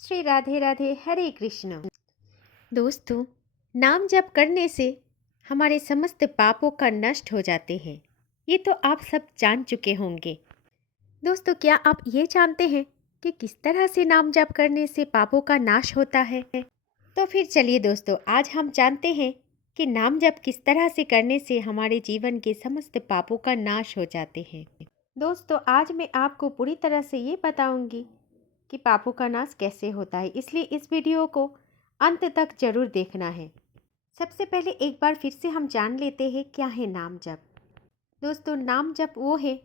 श्री राधे राधे हरे कृष्ण। दोस्तों, नाम जप करने से हमारे समस्त पापों का नष्ट हो जाते हैं। ये तो आप सब जान चुके होंगे। दोस्तों, क्या आप ये जानते हैं कि किस तरह से नाम जप करने से पापों का नाश होता है? तो फिर चलिए दोस्तों, आज हम जानते हैं कि नाम जप किस तरह से करने से हमारे जीवन के समस्त पापों का नाश हो जाते हैं। दोस्तों, आज मैं आपको पूरी तरह से ये बताऊंगी कि पापों का नाश कैसे होता है, इसलिए इस वीडियो को अंत तक जरूर देखना है। सबसे पहले एक बार फिर से हम जान लेते हैं क्या है नाम जप। दोस्तों, नाम जप वो है,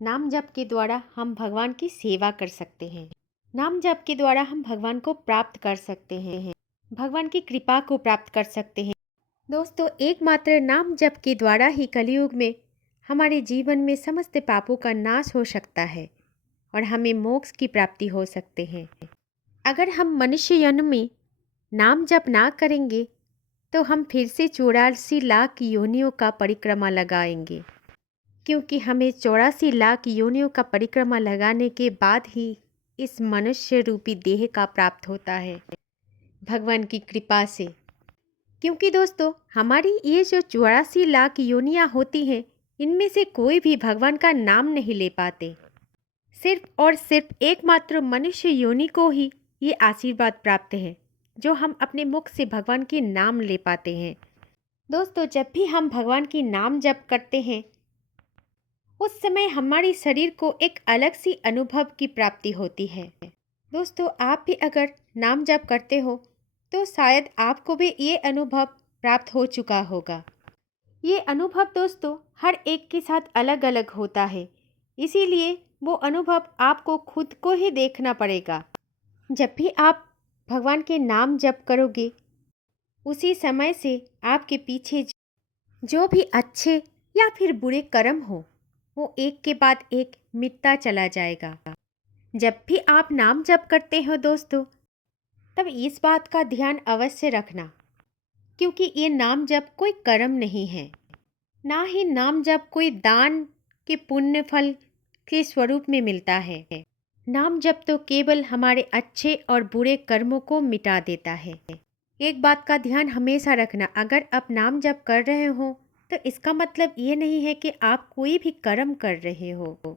नाम जप के द्वारा हम भगवान की सेवा कर सकते हैं। नाम जप के द्वारा हम भगवान को प्राप्त कर सकते हैं, भगवान की कृपा को प्राप्त कर सकते हैं। दोस्तों, एकमात्र नाम जप के द्वारा ही कलयुग में हमारे जीवन में समस्त पापों का नाश हो सकता है और हमें मोक्ष की प्राप्ति हो सकते हैं। अगर हम मनुष्य जन्म में नाम जप ना करेंगे तो हम फिर से 84 लाख योनियों का परिक्रमा लगाएंगे, क्योंकि हमें 84 लाख योनियों का परिक्रमा लगाने के बाद ही इस मनुष्य रूपी देह का प्राप्त होता है भगवान की कृपा से। क्योंकि दोस्तों, हमारी ये जो 84 लाख योनियाँ होती हैं, इनमें से कोई भी भगवान का नाम नहीं ले पाते। सिर्फ और सिर्फ एकमात्र मनुष्य योनि को ही ये आशीर्वाद प्राप्त है जो हम अपने मुख से भगवान के नाम ले पाते हैं। दोस्तों, जब भी हम भगवान की नाम जप करते हैं उस समय हमारे शरीर को एक अलग सी अनुभव की प्राप्ति होती है। दोस्तों, आप भी अगर नाम जप करते हो तो शायद आपको भी ये अनुभव प्राप्त हो चुका होगा। ये अनुभव दोस्तों हर एक के साथ अलग अलग होता है, इसीलिए वो अनुभव आपको खुद को ही देखना पड़ेगा। जब भी आप भगवान के नाम जप करोगे उसी समय से आपके पीछे जो भी अच्छे या फिर बुरे कर्म हो वो एक के बाद एक मिटता चला जाएगा। जब भी आप नाम जप करते हो दोस्तों, तब इस बात का ध्यान अवश्य रखना, क्योंकि ये नाम जप कोई कर्म नहीं है, ना ही नाम जप कोई दान के पुण्य फल के स्वरूप में मिलता है। नाम जप तो केवल हमारे अच्छे और बुरे कर्मों को मिटा देता है। एक बात का ध्यान हमेशा रखना, अगर आप नाम जप कर रहे हो तो इसका मतलब ये नहीं है कि आप कोई भी कर्म कर रहे हो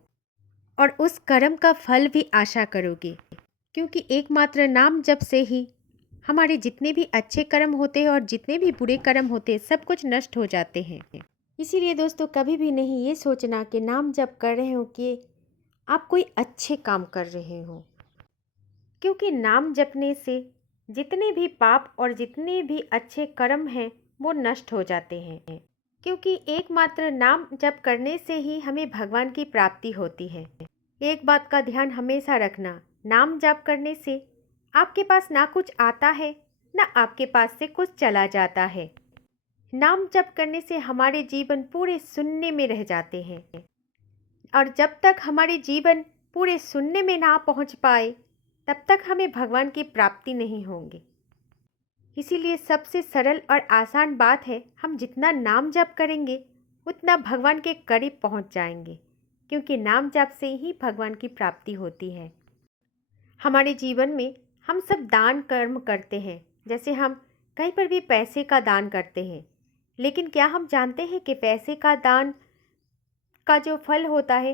और उस कर्म का फल भी आशा करोगे, क्योंकि एकमात्र नाम जप से ही हमारे जितने भी अच्छे कर्म होते हैं और जितने भी बुरे कर्म होते हैं सब कुछ नष्ट हो जाते हैं। इसीलिए दोस्तों, कभी भी नहीं ये सोचना कि नाम जप कर रहे हो कि आप कोई अच्छे काम कर रहे हो, क्योंकि नाम जपने से जितने भी पाप और जितने भी अच्छे कर्म हैं वो नष्ट हो जाते हैं, क्योंकि एकमात्र नाम जप करने से ही हमें भगवान की प्राप्ति होती है। एक बात का ध्यान हमेशा रखना, नाम जप करने से आपके पास ना कुछ आता है ना आपके पास से कुछ चला जाता है। नाम जप करने से हमारे जीवन पूरे शून्य में रह जाते हैं, और जब तक हमारे जीवन पूरे शून्य में ना पहुंच पाए तब तक हमें भगवान की प्राप्ति नहीं होगी। इसीलिए सबसे सरल और आसान बात है, हम जितना नाम जप करेंगे उतना भगवान के करीब पहुंच जाएंगे, क्योंकि नाम जप से ही भगवान की प्राप्ति होती है। हमारे जीवन में हम सब दान कर्म करते हैं, जैसे हम कहीं पर भी पैसे का दान करते हैं, लेकिन क्या हम जानते हैं कि पैसे का दान का जो फल होता है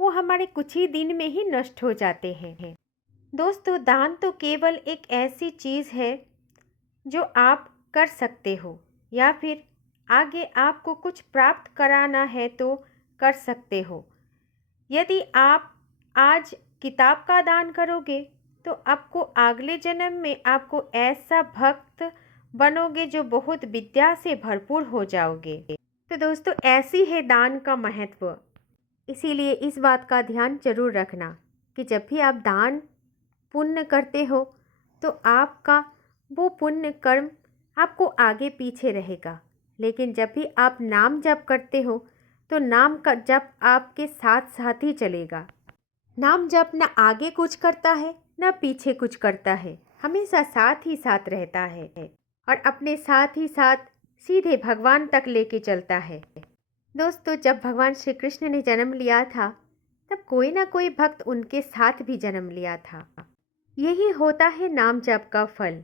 वो हमारे कुछ ही दिन में ही नष्ट हो जाते हैं। दोस्तों, दान तो केवल एक ऐसी चीज़ है जो आप कर सकते हो, या फिर आगे आपको कुछ प्राप्त कराना है तो कर सकते हो। यदि आप आज किताब का दान करोगे तो आपको अगले जन्म में आपको ऐसा भक्त बनोगे जो बहुत विद्या से भरपूर हो जाओगे। तो दोस्तों, ऐसी है दान का महत्व। इसीलिए इस बात का ध्यान जरूर रखना कि जब भी आप दान पुण्य करते हो तो आपका वो पुण्य कर्म आपको आगे पीछे रहेगा, लेकिन जब भी आप नाम जप करते हो तो नाम का जप आपके साथ साथ ही चलेगा। नाम जप न आगे कुछ करता है न पीछे कुछ करता है, हमेशा साथ ही साथ रहता है और अपने साथ ही साथ सीधे भगवान तक लेके चलता है। दोस्तों, जब भगवान श्री कृष्ण ने जन्म लिया था तब कोई ना कोई भक्त उनके साथ भी जन्म लिया था। यही होता है नाम जप का फल।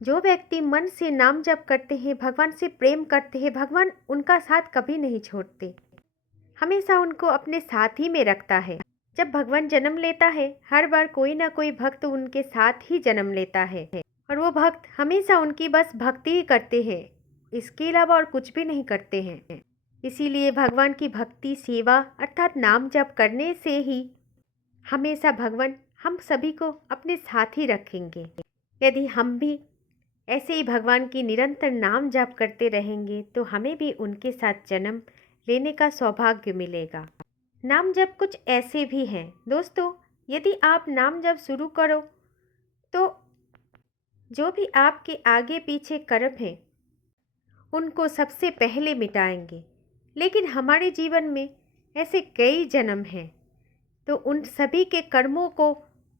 जो व्यक्ति मन से नाम जप करते हैं, भगवान से प्रेम करते हैं, भगवान उनका साथ कभी नहीं छोड़ते, हमेशा उनको अपने साथ ही में रखता है। जब भगवान जन्म लेता है, हर बार कोई ना कोई भक्त उनके साथ ही जन्म लेता है और वो भक्त हमेशा उनकी बस भक्ति ही करते हैं, इसके अलावा और कुछ भी नहीं करते हैं। इसीलिए भगवान की भक्ति सेवा अर्थात नाम जप करने से ही हमेशा भगवान हम सभी को अपने साथ ही रखेंगे। यदि हम भी ऐसे ही भगवान की निरंतर नाम जप करते रहेंगे तो हमें भी उनके साथ जन्म लेने का सौभाग्य मिलेगा। नाम जप कुछ ऐसे भी हैं दोस्तों, यदि आप नाम जप शुरू करो तो जो भी आपके आगे पीछे कर्म हैं उनको सबसे पहले मिटाएंगे। लेकिन हमारे जीवन में ऐसे कई जन्म हैं, तो उन सभी के कर्मों को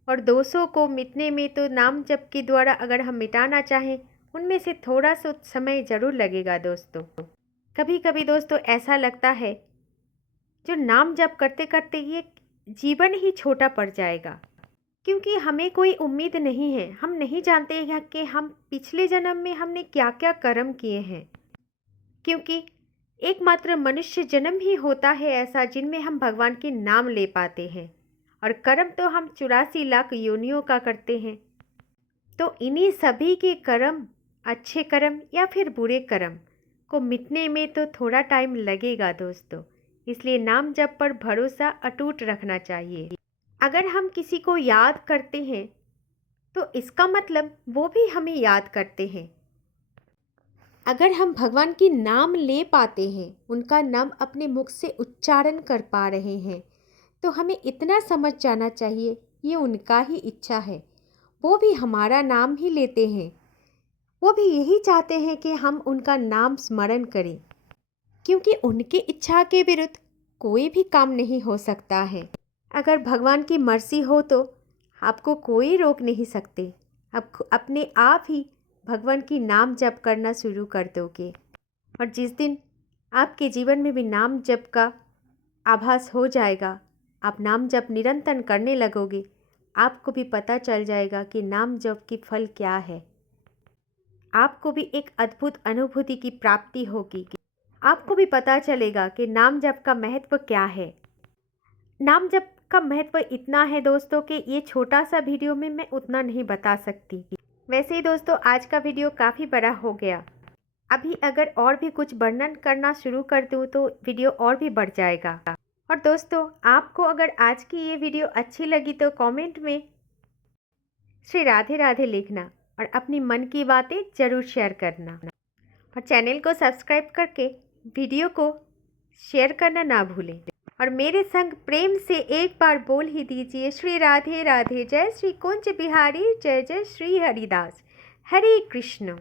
और दोषों को मिटने में तो नाम जप के द्वारा अगर हम मिटाना चाहें, उनमें से थोड़ा सा समय ज़रूर लगेगा दोस्तों। कभी कभी दोस्तों ऐसा लगता है जो नाम जप करते करते ये जीवन ही छोटा पड़ जाएगा, क्योंकि हमें कोई उम्मीद नहीं है। हम नहीं जानते हैं कि हम पिछले जन्म में हमने क्या क्या कर्म किए हैं, क्योंकि एकमात्र मनुष्य जन्म ही होता है ऐसा जिनमें हम भगवान के नाम ले पाते हैं, और कर्म तो हम 84 लाख योनियों का करते हैं। तो इन्हीं सभी के कर्म, अच्छे कर्म या फिर बुरे कर्म को मिटने में तो थोड़ा टाइम लगेगा दोस्तों। इसलिए नाम जप पर भरोसा अटूट रखना चाहिए। अगर हम किसी को याद करते हैं तो इसका मतलब वो भी हमें याद करते हैं। अगर हम भगवान की नाम ले पाते हैं, उनका नाम अपने मुख से उच्चारण कर पा रहे हैं, तो हमें इतना समझ जाना चाहिए ये उनका ही इच्छा है। वो भी हमारा नाम ही लेते हैं, वो भी यही चाहते हैं कि हम उनका नाम स्मरण करें, क्योंकि उनकी इच्छा के विरुद्ध कोई भी काम नहीं हो सकता है। अगर भगवान की मर्जी हो तो आपको कोई रोक नहीं सकते। आप अपने आप ही भगवान की नाम जप करना शुरू कर दोगे, और जिस दिन आपके जीवन में भी नाम जप का आभास हो जाएगा, आप नाम जप निरंतर करने लगोगे, आपको भी पता चल जाएगा कि नाम जप की फल क्या है। आपको भी एक अद्भुत अनुभूति की प्राप्ति होगी। आपको भी पता चलेगा कि नाम जप का महत्व क्या है। नाम जप का महत्व इतना है दोस्तों कि ये छोटा सा वीडियो में मैं उतना नहीं बता सकती। वैसे ही दोस्तों आज का वीडियो काफ़ी बड़ा हो गया। अभी अगर और भी कुछ वर्णन करना शुरू कर दूँ तो वीडियो और भी बढ़ जाएगा। और दोस्तों आपको अगर आज की ये वीडियो अच्छी लगी तो कमेंट में श्री राधे राधे लिखना और अपनी मन की बातें ज़रूर शेयर करना, और चैनल को सब्सक्राइब करके वीडियो को शेयर करना ना भूलें। और मेरे संग प्रेम से एक बार बोल ही दीजिए श्री राधे राधे। जय श्री कुंज बिहारी, जय जय श्री हरिदास। हरे कृष्ण।